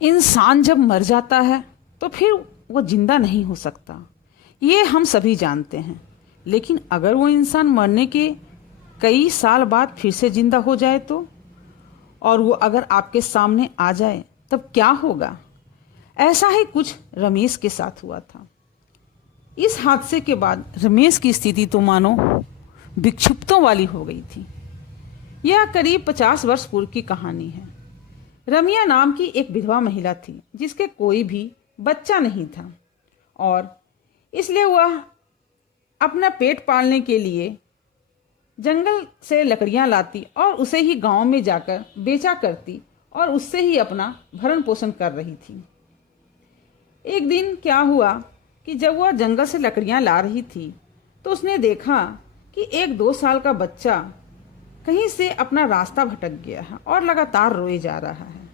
इंसान जब मर जाता है तो फिर वो जिंदा नहीं हो सकता, ये हम सभी जानते हैं। लेकिन अगर वो इंसान मरने के कई साल बाद फिर से जिंदा हो जाए तो, और वो अगर आपके सामने आ जाए तब क्या होगा? ऐसा ही कुछ रमेश के साथ हुआ था। इस हादसे के बाद रमेश की स्थिति तो मानो विक्षिप्तों वाली हो गई थी। यह करीब 50 वर्ष पूर्व की कहानी है। रमिया नाम की एक विधवा महिला थी जिसके कोई भी बच्चा नहीं था, और इसलिए वह अपना पेट पालने के लिए जंगल से लकड़ियां लाती और उसे ही गांव में जाकर बेचा करती और उससे ही अपना भरण पोषण कर रही थी। एक दिन क्या हुआ कि जब वह जंगल से लकड़ियां ला रही थी तो उसने देखा कि एक 2 साल का बच्चा कहीं से अपना रास्ता भटक गया है और लगातार रोए जा रहा है।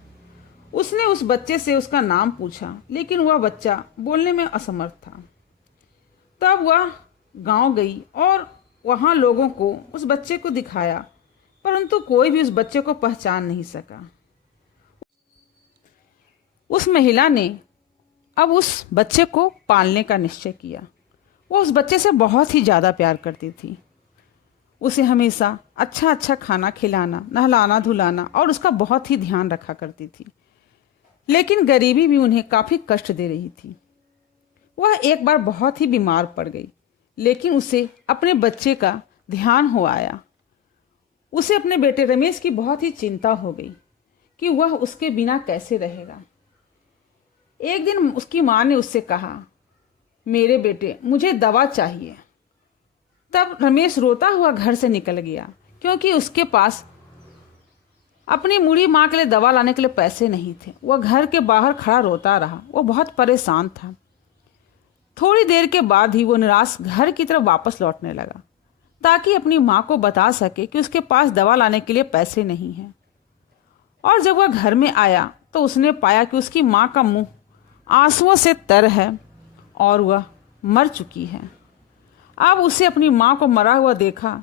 उसने उस बच्चे से उसका नाम पूछा, लेकिन वह बच्चा बोलने में असमर्थ था। तब वह गांव गई और वहां लोगों को उस बच्चे को दिखाया, परंतु कोई भी उस बच्चे को पहचान नहीं सका। उस महिला ने अब उस बच्चे को पालने का निश्चय किया। वो उस बच्चे से बहुत ही ज़्यादा प्यार करती थी। उसे हमेशा अच्छा अच्छा खाना खिलाना, नहलाना धुलाना और उसका बहुत ही ध्यान रखा करती थी। लेकिन गरीबी भी उन्हें काफ़ी कष्ट दे रही थी। वह एक बार बहुत ही बीमार पड़ गई, लेकिन उसे अपने बच्चे का ध्यान हो आया। उसे अपने बेटे रमेश की बहुत ही चिंता हो गई कि वह उसके बिना कैसे रहेगा। एक दिन उसकी माँ ने उससे कहा, मेरे बेटे मुझे दवा चाहिए। तब रमेश रोता हुआ घर से निकल गया, क्योंकि उसके पास अपनी बूढ़ी माँ के लिए दवा लाने के लिए पैसे नहीं थे। वह घर के बाहर खड़ा रोता रहा। वो बहुत परेशान था। थोड़ी देर के बाद ही वो निराश घर की तरफ वापस लौटने लगा, ताकि अपनी माँ को बता सके कि उसके पास दवा लाने के लिए पैसे नहीं हैं। और जब वह घर में आया तो उसने पाया कि उसकी माँ का मुंह आंसुओं से तर है और वह मर चुकी है। अब उसे अपनी माँ को मरा हुआ देखा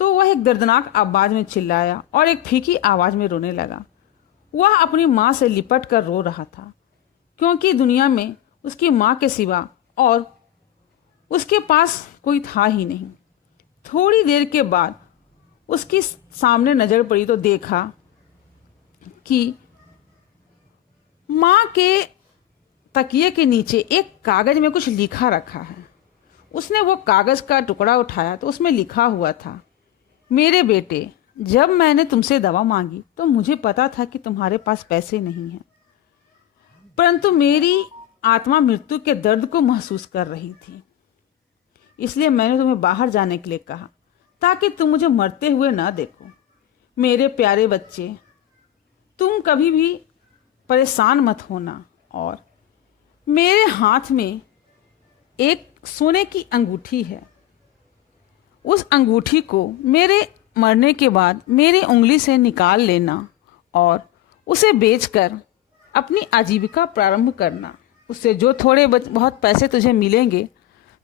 तो वह एक दर्दनाक आवाज में चिल्लाया और एक फीकी आवाज में रोने लगा। वह अपनी माँ से लिपट कर रो रहा था, क्योंकि दुनिया में उसकी माँ के सिवा और उसके पास कोई था ही नहीं। थोड़ी देर के बाद उसकी सामने नजर पड़ी तो देखा कि माँ के तकिए के नीचे एक कागज में कुछ लिखा रखा है। उसने वो कागज का टुकड़ा उठाया तो उसमें लिखा हुआ था, मेरे बेटे, जब मैंने तुमसे दवा मांगी तो मुझे पता था कि तुम्हारे पास पैसे नहीं हैं, परंतु मेरी आत्मा मृत्यु के दर्द को महसूस कर रही थी, इसलिए मैंने तुम्हें बाहर जाने के लिए कहा ताकि तुम मुझे मरते हुए ना देखो। मेरे प्यारे बच्चे, तुम कभी भी परेशान मत होना। और मेरे हाथ में एक सोने की अंगूठी है। उस अंगूठी को मेरे मरने के बाद मेरी उंगली से निकाल लेना और उसे बेचकर अपनी आजीविका प्रारंभ करना। उससे जो थोड़े बहुत पैसे तुझे मिलेंगे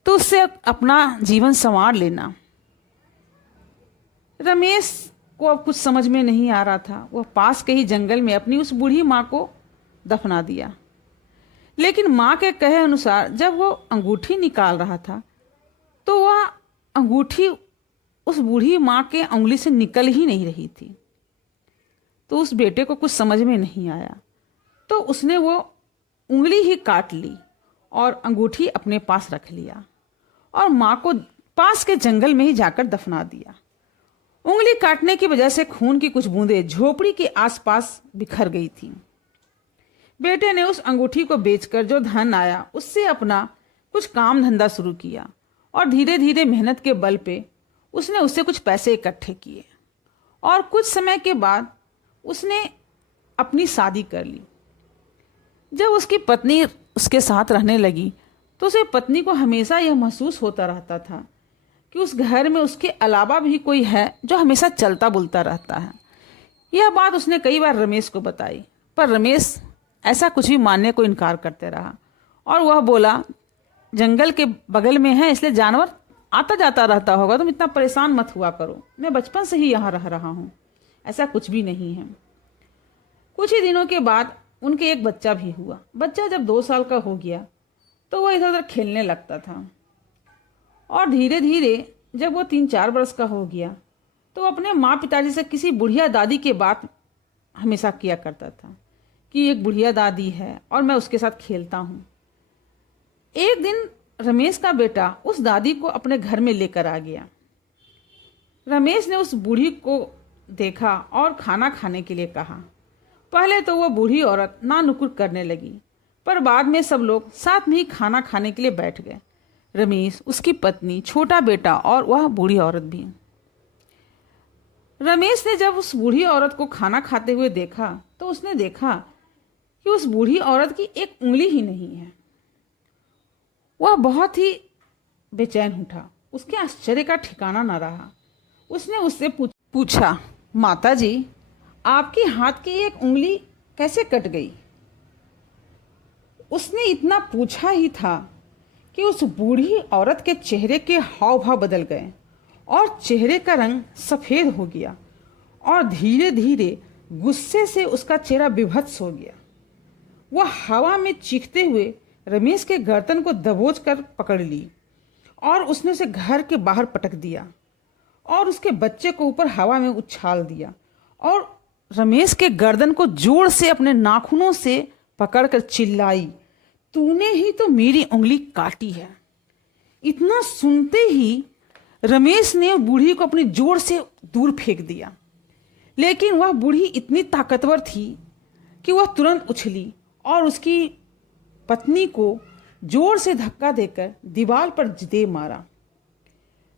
तो उससे अपना जीवन संवार लेना। रमेश को अब कुछ समझ में नहीं आ रहा था। वह पास के ही जंगल में अपनी उस बूढ़ी माँ को दफना दिया। लेकिन माँ के कहे अनुसार जब वो अंगूठी निकाल रहा था तो वह अंगूठी उस बूढ़ी माँ के उंगली से निकल ही नहीं रही थी। तो उस बेटे को कुछ समझ में नहीं आया, तो उसने वो उंगली ही काट ली और अंगूठी अपने पास रख लिया और माँ को पास के जंगल में ही जाकर दफना दिया। उंगली काटने की वजह से खून की कुछ बूंदें झोपड़ी के आसपास बिखर गई थीं। बेटे ने उस अंगूठी को बेचकर जो धन आया उससे अपना कुछ काम धंधा शुरू किया और धीरे धीरे मेहनत के बल पे उसने उससे कुछ पैसे इकट्ठे किए और कुछ समय के बाद उसने अपनी शादी कर ली। जब उसकी पत्नी उसके साथ रहने लगी तो उसे पत्नी को हमेशा यह महसूस होता रहता था कि उस घर में उसके अलावा भी कोई है जो हमेशा चलता बुलता रहता है। यह बात उसने कई बार रमेश को बताई, पर रमेश ऐसा कुछ भी मानने को इनकार करते रहा और वह बोला, जंगल के बगल में है इसलिए जानवर आता जाता रहता होगा, तुम इतना परेशान मत हुआ करो, मैं बचपन से ही यहाँ रह रहा हूँ, ऐसा कुछ भी नहीं है। कुछ ही दिनों के बाद उनके एक बच्चा भी हुआ। बच्चा जब 2 साल का हो गया तो वह इधर उधर खेलने लगता था, और धीरे धीरे जब वो 3-4 वर्ष का हो गया तो अपने माँ पिताजी से किसी बुढ़िया दादी की बात हमेशा किया करता था कि एक बुढ़िया दादी है और मैं उसके साथ खेलता हूँ। एक दिन रमेश का बेटा उस दादी को अपने घर में लेकर आ गया। रमेश ने उस बूढ़ी को देखा और खाना खाने के लिए कहा। पहले तो वह बूढ़ी औरत ना नुकुर करने लगी, पर बाद में सब लोग साथ में ही खाना खाने के लिए बैठ गए। रमेश, उसकी पत्नी, छोटा बेटा और वह बूढ़ी औरत भी। रमेश ने जब उस बूढ़ी औरत को खाना खाते हुए देखा तो उसने देखा कि उस बूढ़ी औरत की एक उंगली ही नहीं है। वह बहुत ही बेचैन उठा। उसके आश्चर्य का ठिकाना न रहा। उसने उससे पूछा, माता जी, आपके हाथ की एक उंगली कैसे कट गई? उसने इतना पूछा ही था कि उस बूढ़ी औरत के चेहरे के हाव भाव बदल गए और चेहरे का रंग सफ़ेद हो गया और धीरे धीरे गुस्से से उसका चेहरा विभत्स हो गया। वह हवा में चीखते हुए रमेश के गर्दन को दबोच कर पकड़ ली और उसने उसे घर के बाहर पटक दिया और उसके बच्चे को ऊपर हवा में उछाल दिया और रमेश के गर्दन को जोर से अपने नाखूनों से पकड़कर चिल्लाई, तूने ही तो मेरी उंगली काटी है। इतना सुनते ही रमेश ने बूढ़ी को अपनी जोर से दूर फेंक दिया, लेकिन वह बूढ़ी इतनी ताकतवर थी कि वह तुरंत उछली और उसकी पत्नी को जोर से धक्का देकर दीवार पर दे मारा।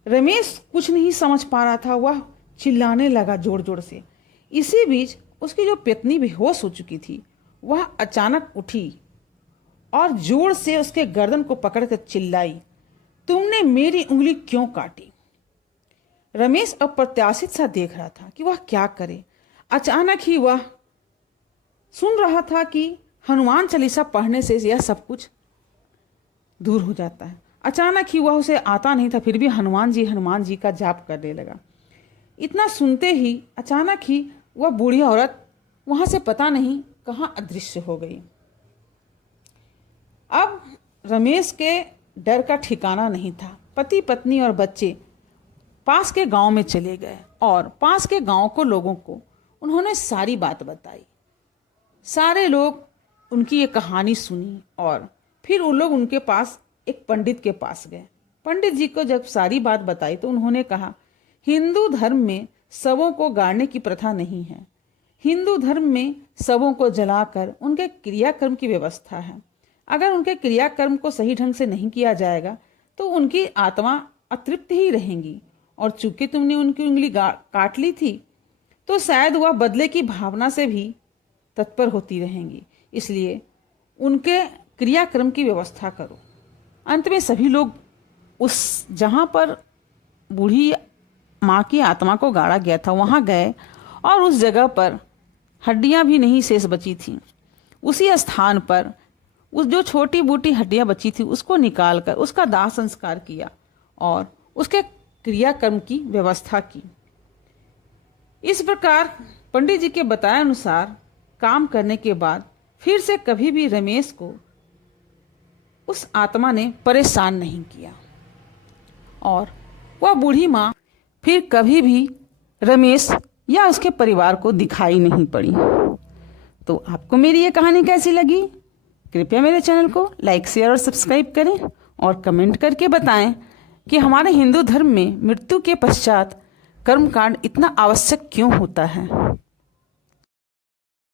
रमेश कुछ नहीं समझ पा रहा था। वह चिल्लाने लगा जोर जोर से। इसी बीच उसकी जो पत्नी बेहोश हो चुकी थी वह अचानक उठी और जोर से उसके गर्दन को पकड़कर चिल्लाई, तुमने मेरी उंगली क्यों काटी? रमेश अप्रत्याशित सा देख रहा था कि वह क्या करे। अचानक ही वह सुन रहा था कि हनुमान चालीसा पढ़ने से यह सब कुछ दूर हो जाता है। अचानक ही वह, उसे आता नहीं था, फिर भी हनुमान जी का जाप करने लगा। इतना सुनते ही अचानक ही वह बूढ़ी औरत वहां से पता नहीं कहाँ अदृश्य हो गई। अब रमेश के डर का ठिकाना नहीं था। पति पत्नी और बच्चे पास के गांव में चले गए और पास के गांव को लोगों को उन्होंने सारी बात बताई। सारे लोग उनकी ये कहानी सुनी और फिर वो लोग उनके पास एक पंडित के पास गए। पंडित जी को जब सारी बात बताई तो उन्होंने कहा, हिंदू धर्म में शवों को गाड़ने की प्रथा नहीं है। हिंदू धर्म में शवों को जलाकर उनके क्रियाकर्म की व्यवस्था है। अगर उनके क्रियाकर्म को सही ढंग से नहीं किया जाएगा तो उनकी आत्मा अतृप्त ही रहेंगी, और चूंकि तुमने उनकी उंगली काट ली थी तो शायद वह बदले की भावना से भी तत्पर होती रहेंगी, इसलिए उनके क्रियाक्रम की व्यवस्था करो। अंत में सभी लोग उस जहाँ पर बूढ़ी माँ की आत्मा को गाड़ा गया था वहाँ गए और उस जगह पर हड्डियाँ भी नहीं शेष बची थीं। उसी स्थान पर उस जो छोटी बूटी हड्डियाँ बची थी उसको निकालकर उसका दाह संस्कार किया और उसके क्रियाकर्म की व्यवस्था की। इस प्रकार पंडित जी के बताए अनुसार काम करने के बाद फिर से कभी भी रमेश को उस आत्मा ने परेशान नहीं किया और वह बूढ़ी माँ फिर कभी भी रमेश या उसके परिवार को दिखाई नहीं पड़ी। तो आपको मेरी ये कहानी कैसी लगी? कृपया मेरे चैनल को लाइक, शेयर और सब्सक्राइब करें और कमेंट करके बताएं कि हमारे हिंदू धर्म में मृत्यु के पश्चात कर्मकांड इतना आवश्यक क्यों होता है।